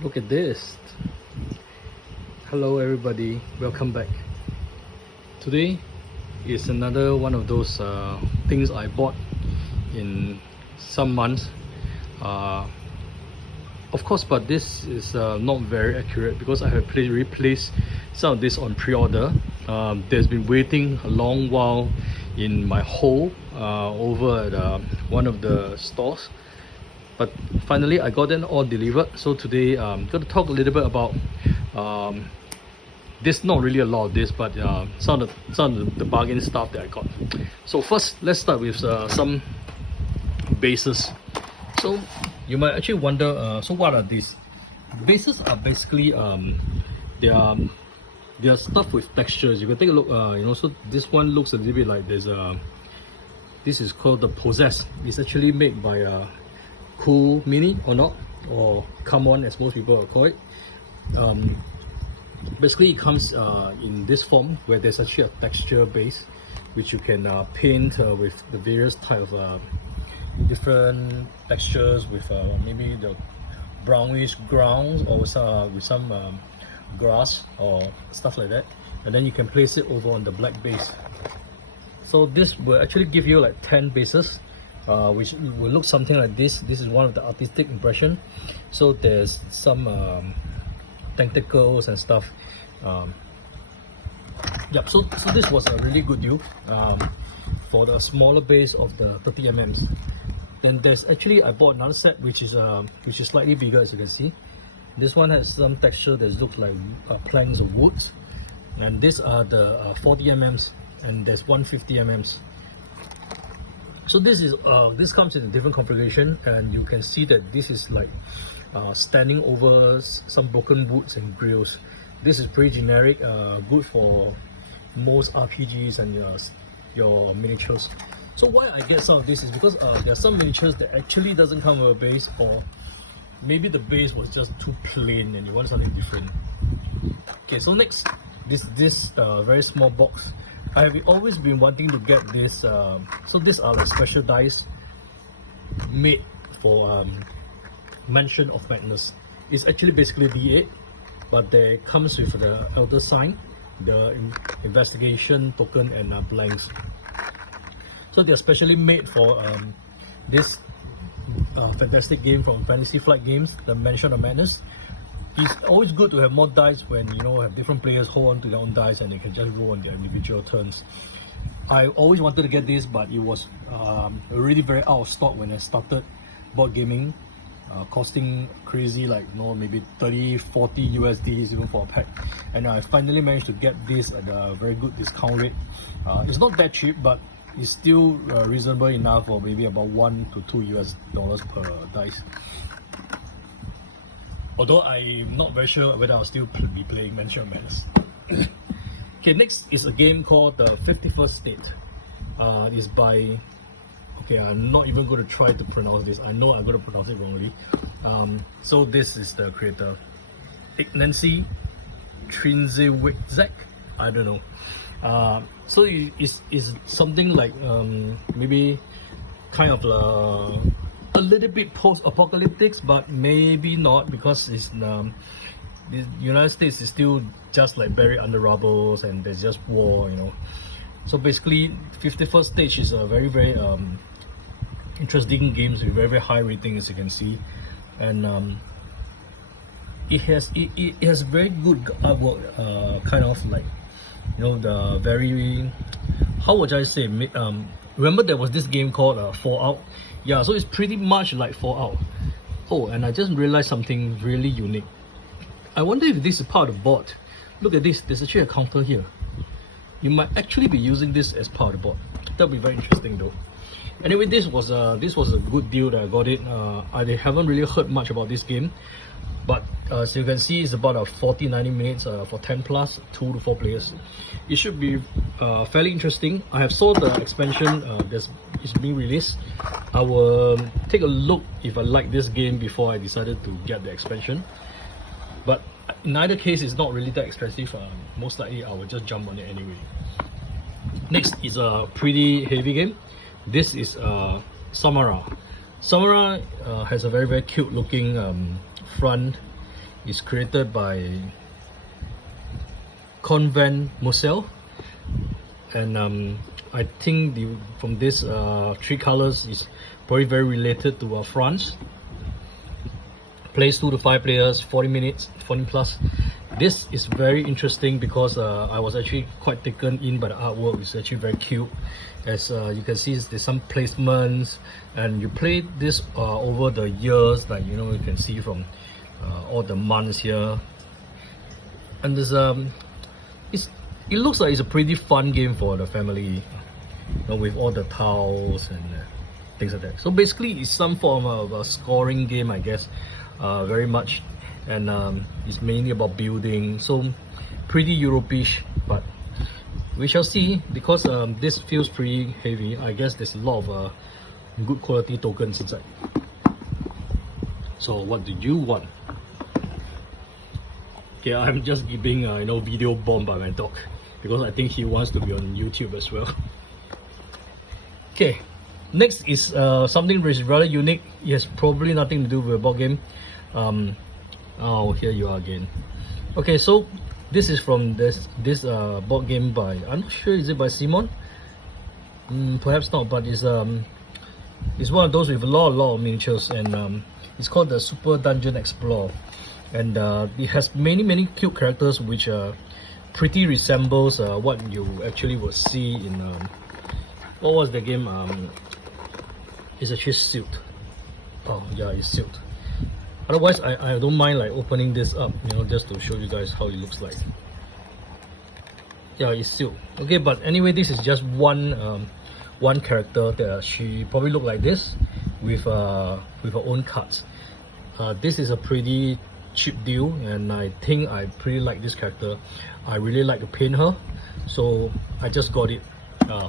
Look at this. Hello everybody, welcome back. Today is another one of those things I bought in some months. Of course, but this is not very accurate because I have replaced some of this on pre-order. There's been waiting a long while in my hole over at one of the stores. But finally I got them all delivered. So today I'm going to talk a little bit about this, not really a lot of this, but some of the bargain stuff that I got. So first, let's start with some bases. So you might actually wonder, so what are these? Bases are basically they are stuff with textures. You can take a look. So this one looks a little bit like there's this is called the Possess. It's actually made by Cool Mini or not, or Come On as most people call it. Basically it comes in this form where there's actually a texture base which you can paint with the various type of different textures with maybe the brownish grounds or with some grass or stuff like that, and then you can place it over on the black base. So this will actually give you like 10 bases, which will look something like this. This is one of the artistic impression. So there's some tentacles and stuff. Yep. So this was a really good deal for the smaller base of the 30mm. Then there's actually, I bought another set which is slightly bigger, as you can see. This one has some texture that looks like planks of wood, and these are the 40mm, and there's 150mm. So this comes in a different configuration, and you can see that this is like standing over some broken woods and grills. This is pretty generic, good for most RPGs and your miniatures. So why I get some of this is because there are some miniatures that actually doesn't come with a base, or maybe the base was just too plain and you want something different. Okay, so next, this very small box. I have always been wanting to get this. So these are like special dice made for Mansion of Madness. It's actually basically D8, but there comes with the Elder Sign, the investigation token, and blanks. So they're specially made for this fantastic game from Fantasy Flight Games, the Mansion of Madness. It's always good to have more dice when have different players hold on to their own dice and they can just roll on their individual turns. I always wanted to get this, but it was already very out of stock when I started board gaming, costing crazy, like maybe 30-40 USDs even for a pack. And I finally managed to get this at a very good discount rate. It's not that cheap, but it's still reasonable enough for maybe about $1 to $2 per dice. Although I'm not very sure whether I'll still be playing Mansion of Madness. Okay, next is a game called the 51st State. It's by, okay, I'm not even going to try to pronounce this. I know I'm going to pronounce it wrongly. So this is the creator, Nancy Trinzewiczek. I don't know. So it's something like maybe kind of a little bit post-apocalyptic, but maybe not, because it's the United States is still just like buried under rubble and there's just war, So basically, 51st Stage is a very interesting game with very high rating, as you can see, and it has very good artwork, kind of like the very, how would I say, remember there was this game called Fallout? Yeah, so it's pretty much like Fallout. Oh, and I just realized something really unique. I wonder if this is part of the board. Look at this, there's actually a counter here. You might actually be using this as part of the board. That'll be very interesting though. Anyway, this was a good deal that I got it. I haven't really heard much about this game, but as you can see, it's about 40-90 minutes for 10 plus, 2 to 4 players. It should be fairly interesting. I have saw the expansion that's being released. I will take a look if I like this game before I decided to get the expansion. But in either case, it's not really that expensive. Most likely I will just jump on it anyway. Next is a pretty heavy game. This is Samara. Samara has a very cute looking front is created by Convent Musel, and I think from this 3 colors is probably very related to France. Plays 2 to 5 players, 40 minutes, 40 plus. This is very interesting because I was actually quite taken in by the artwork. It's actually very cute. As you can see, there's some placements, and you play this over the years, like you know, you can see from all the months here. And there's it looks like it's a pretty fun game for the family, you know, with all the tiles and things like that. So basically, it's some form of a scoring game, I guess, very much, and it's mainly about building. So pretty Europe-ish, but we shall see, because this feels pretty heavy. I guess there's a lot of good quality tokens inside. So what do you want? Okay, I'm just being you know, video bombed by my dog because I think he wants to be on YouTube as well. Okay, next is something which is rather unique. It has probably nothing to do with a board game. Oh, here you are again. Okay, so this is from this board game by, I'm not sure, is it by Simon? Perhaps not, but it's one of those with a lot of miniatures, and it's called the Super Dungeon Explorer, and it has many cute characters which pretty resembles what you actually will see in what was the game? It's actually sealed. Oh yeah, it's sealed. Otherwise, I don't mind like opening this up, you know, just to show you guys how it looks like. Yeah, it's sealed. Okay, but anyway, this is just one character that she probably look like this with her own cards. This is a pretty cheap deal, and I think I pretty like this character. I really like to paint her, so I just got it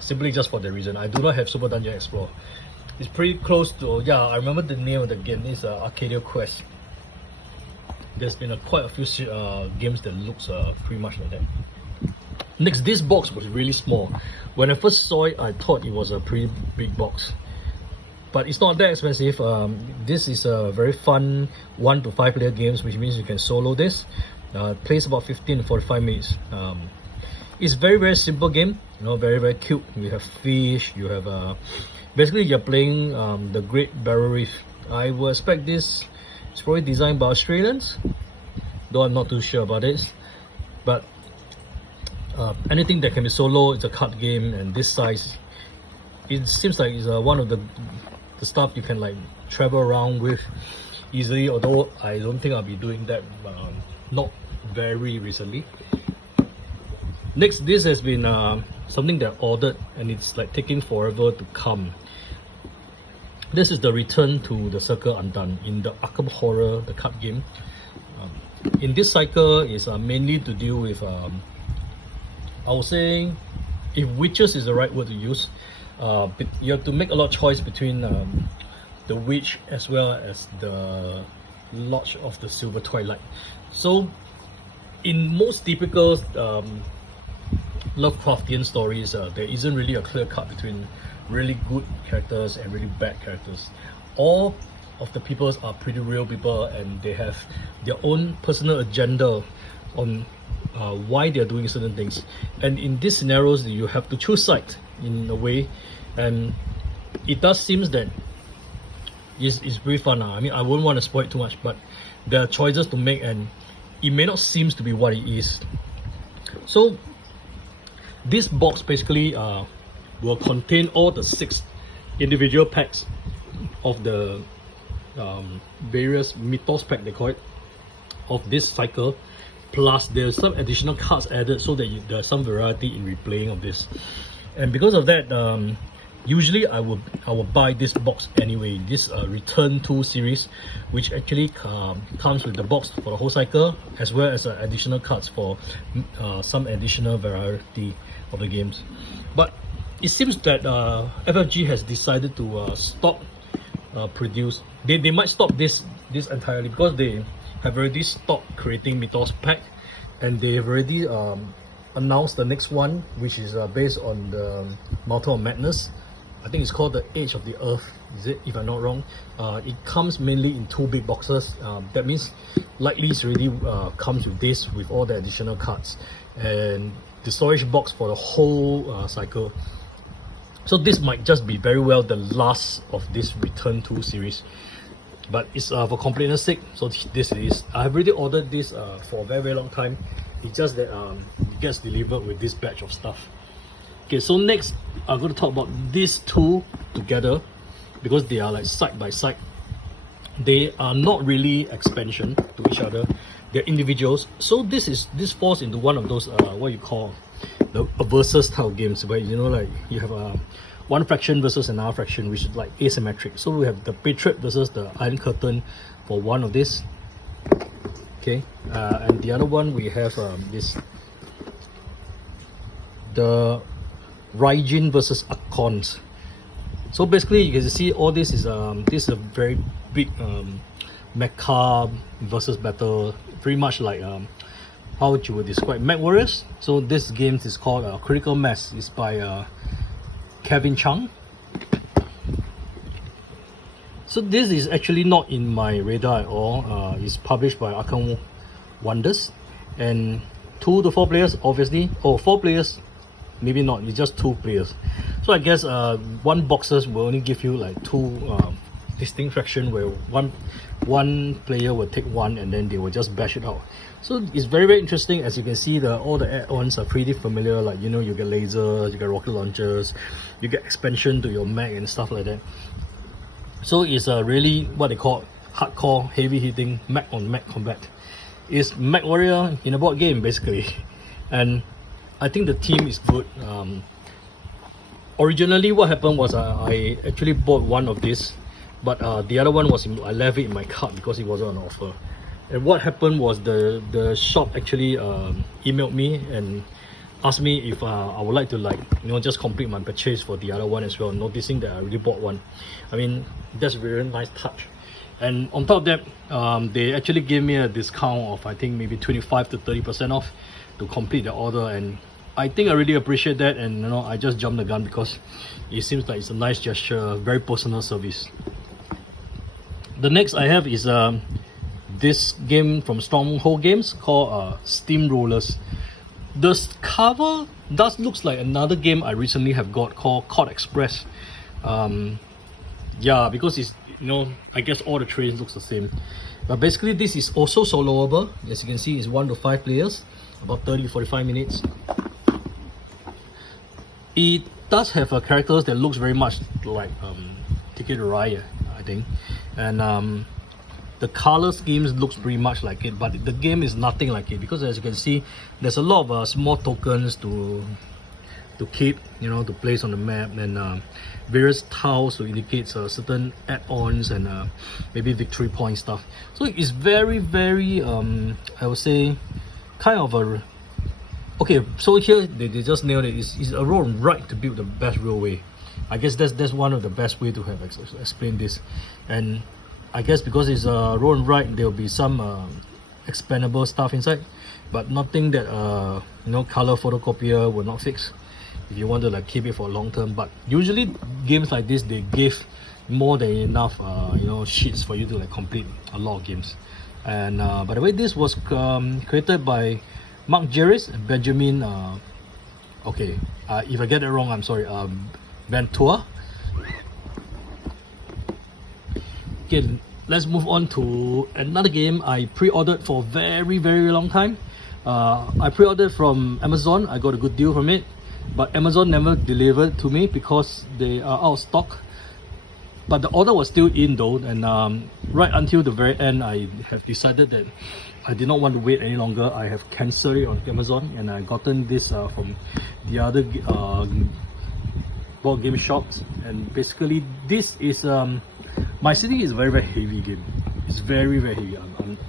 simply just for the reason. I do not have Super Dungeon Explorer. It's pretty close to, yeah, I remember the name of the game. It's Arcadia Quest. There's been quite a few games that looks pretty much like that. Next, this box was really small. When I first saw it, I thought it was a pretty big box, but it's not that expensive. This is a very fun 1 to 5 player games, which means you can solo this. Plays about 15 to 45 minutes. It's very simple game, you know, very cute. You have fish, you have basically you're playing the Great Barrier Reef. I would expect this is probably designed by Australians, though I'm not too sure about this. But anything that can be solo, it's a card game, and this size, it seems like it's one of the stuff you can like travel around with easily, although I don't think I'll be doing that not very recently. Next, this has been something that I ordered, and it's like taking forever to come. This is the Return to the Circle Undone in the Arkham Horror, the card game. In this cycle is mainly to deal with, I would say, if witches is the right word to use, you have to make a lot of choice between the witch as well as the Lodge of the Silver Twilight. So in most typical Lovecraftian stories, there isn't really a clear cut between really good characters and really bad characters. All of the peoples are pretty real people, and they have their own personal agenda on why they are doing certain things. And in these scenarios, you have to choose sides in a way, and it does seem that it's very fun. I mean, I wouldn't want to spoil it too much, but there are choices to make, and it may not seem to be what it is. So this box basically will contain all the 6 individual packs of the various mythos pack, they call it, of this cycle, plus there's some additional cards added so that there's some variety in replaying of this. And because of that, usually I will buy this box anyway, this Return to series, which actually comes with the box for the whole cycle, as well as additional cards for some additional variety of the games. But it seems that FFG has decided to stop produce. They might stop this entirely, because they have already stopped creating Mythos pack, and they have already announced the next one, which is based on the Mountain of Madness. I think it's called the Age of the Earth, is it, if I'm not wrong. It comes mainly in 2 big boxes. That means likely it's already comes with this, with all the additional cards, and the storage box for the whole cycle. So this might just be very well the last of this Return to series, but it's for completeness sake, so this is, I've already ordered this for a very long time. It's just that it gets delivered with this batch of stuff. Okay, so next I'm going to talk about these two together, because they are like side by side. They are not really expansion to each other, they're individuals. So this falls into one of those what you call the versus style games, where you know, like you have one faction versus another faction, which is like asymmetric. So we have the Patriot versus the Iron Curtain for one of this. Okay, and the other one we have the Raijin versus Archon. So basically you can see all this is a very big mecha versus battle, pretty much like how you would describe Mech Warriors. So this game is called Critical Mass. It's by Kevin Chung. So this is actually not in my radar at all. It's published by Arkham Wonders, and 2 to 4 players obviously. Oh, 4 players maybe not, it's just 2 players. So I guess one boxes will only give you like 2 distinct faction, where one player will take one and then they will just bash it out. So it's very interesting. As you can see, all the add-ons are pretty familiar, like, you know, you get lasers, you get rocket launchers, you get expansion to your mech and stuff like that. So it's really what they call hardcore, heavy hitting mech on mech combat. It's Mech Warrior in a board game basically. And I think the team is good. Originally what happened was I actually bought one of this, but the other one was I left it in my cart because it wasn't on offer. And what happened was the shop actually emailed me and asked me if I would like to, like, you know, just complete my purchase for the other one as well, noticing that I already bought one. I mean, that's a very nice touch. And on top of that, they actually gave me a discount of, I think, maybe 25 to 30% off to complete the order, and I think I really appreciate that. And you know, I just jumped the gun because it seems like it's a nice gesture, very personal service. The next I have is this game from Stronghold Games called Steamrollers. The cover does looks like another game I recently have got called Cod Express. Yeah, because it's, you know, I guess all the trains looks the same. But basically this is also soloable. As you can see, it's 1 to 5 players, about 30-45 minutes. It does have characters that looks very much like Ticket to Ride, I think, and the color schemes looks pretty much like it, but the game is nothing like it, because as you can see, there's a lot of small tokens to keep, you know, to place on the map, and various tiles to indicate certain add-ons and maybe victory point stuff. So it's very I would say kind of a okay. So here they just nailed it. It's a roll and write to build the best railway. I guess that's one of the best way to have explained this. And I guess because it's a roll and write, there will be some expandable stuff inside, but nothing that you know, color photocopier will not fix if you want to like keep it for long term. But usually games like this, they give more than enough you know, sheets for you to like complete a lot of games. And by the way, this was created by Mark Jerris and Benjamin okay, if I get it wrong, I'm sorry, Ventura. Okay, let's move on to another game I pre-ordered for very long time. I pre-ordered from Amazon. I got a good deal from it, but Amazon never delivered to me because they are out of stock. But the order was still in though, and right until the very end, I have decided that I did not want to wait any longer. I have cancelled it on Amazon, and I gotten this from the other board game shops. And basically this is my city is a very heavy game. It's very heavy.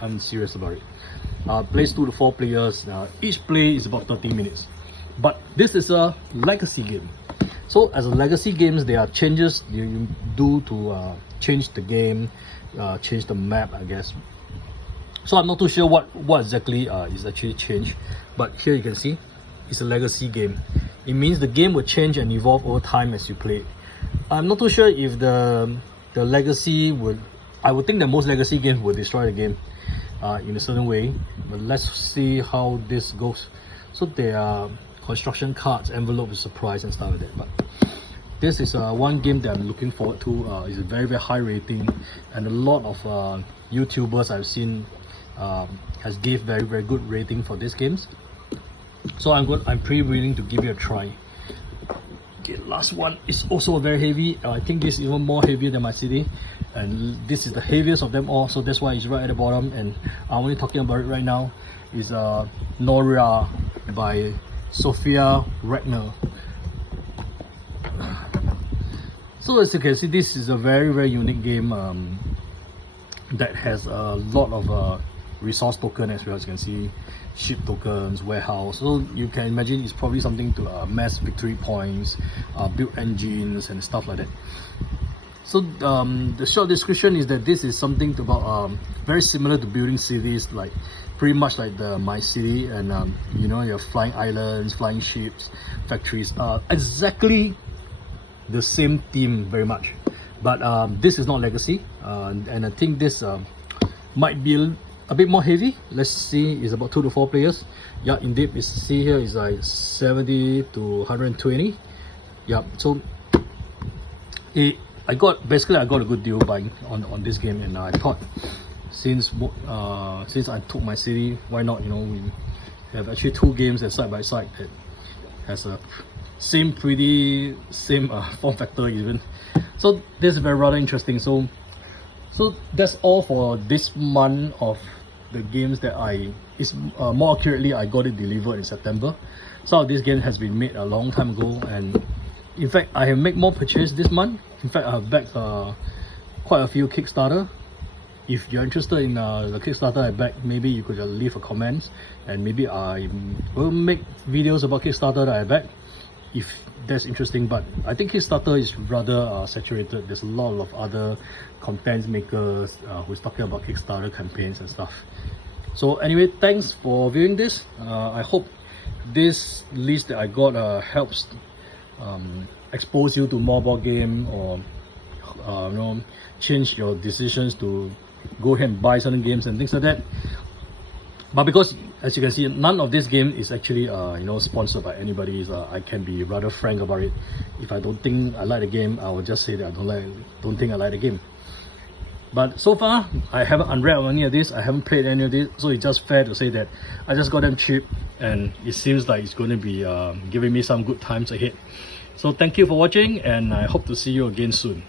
I'm serious about it. Plays 2 to 4 players. Each play is about 30 minutes. But this is a legacy game. So as a legacy games, there are changes you do to change the game, change the map, I guess. So I'm not too sure what exactly is actually changed. But here you can see, it's a legacy game. It means the game will change and evolve over time as you play it. I'm not too sure if the legacy would. I would think that most legacy games would destroy the game in a certain way. But let's see how this goes. So there are construction cards, envelope with surprise and stuff like that. But this is one game that I'm looking forward to. It's a very high rating, and a lot of YouTubers I've seen has gave very good rating for these games. So I'm pretty willing to give it a try. Okay, last one is also very heavy. I think this is even more heavier than my CD, and this is the heaviest of them all, so that's why it's right at the bottom, and I'm only talking about it right now. Is Noria by Sophia Ragnar. So as you can see, this is a very unique game that has a lot of resource token as well. As you can see, ship tokens, warehouse. So you can imagine it's probably something to amass victory points, build engines and stuff like that. So the short description is that this is something about very similar to building cities, like pretty much like the My City, and you know, you have flying islands, flying ships, factories. Exactly the same theme very much, but this is not legacy, and I think this might be a bit more heavy. Let's see, it's about 2 to 4 players. Yeah, indeed, you see here is like 70 to 120. Yeah, so I got a good deal buying on this game, and I thought since I took my city, why not, you know, we have actually 2 games that side by side that has a same form factor even. So this is very rather interesting. So that's all for this month of the games that more accurately, I got it delivered in September. Some of this game has been made a long time ago, and in fact I have made more purchases this month. In fact, I have backed quite a few Kickstarter. If you're interested in the Kickstarter I backed, maybe you could leave a comment, and maybe I will make videos about Kickstarter that I backed, if that's interesting. But I think Kickstarter is rather saturated. There's a lot of other content makers who's talking about Kickstarter campaigns and stuff. So anyway, thanks for viewing this. I hope this list that I got helps expose you to more board game, or you know, change your decisions to go ahead and buy certain games and things like that. But because, as you can see, none of this game is actually you know, sponsored by anybody, I can be rather frank about it. If I don't think I like the game, I will just say that I don't think I like the game. But so far, I haven't unwrapped any of this, I haven't played any of this, so it's just fair to say that I just got them cheap, and it seems like it's going to be giving me some good times ahead. So thank you for watching, and I hope to see you again soon.